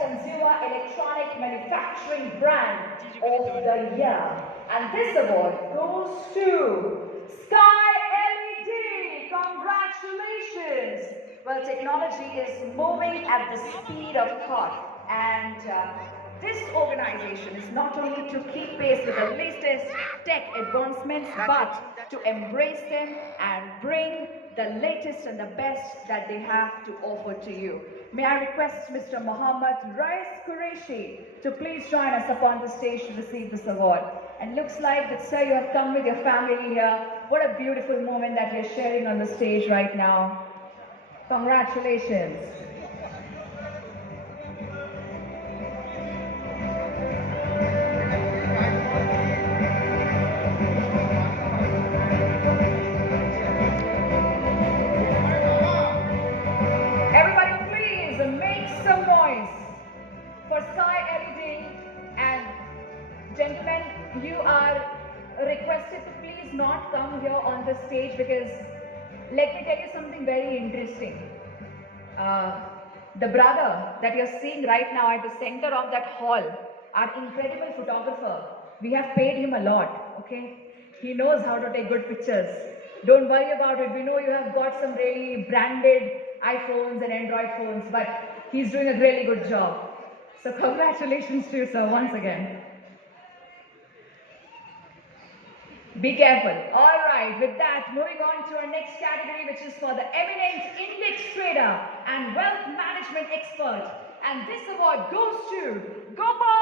consumer electronic manufacturing brand of the year. And this award goes to Sky LED. Congratulations! Well, technology is moving at the speed of thought, and this organization is not only to keep pace with the latest tech advancements, but to embrace them and bring the latest and the best that they have to offer to you. May I request Mr. Mohammad Rais Qureshi to please join us upon the stage to receive this award. And looks like that, sir, you have come with your family here. What a beautiful moment that you're sharing on the stage right now. Congratulations. For Sky LED, and gentlemen, you are requested to please not come here on the stage, because let me tell you something very interesting. The brother that you're seeing right now at the center of that hall, our incredible photographer, we have paid him a lot, okay? He knows how to take good pictures. Don't worry about it. We know you have got some really branded iPhones and Android phones, but he's doing a really good job. So congratulations to you, sir, once again. Be careful. All right, with that, moving on to our next category, which is for the eminent index trader and wealth management expert. And this award goes to Gopal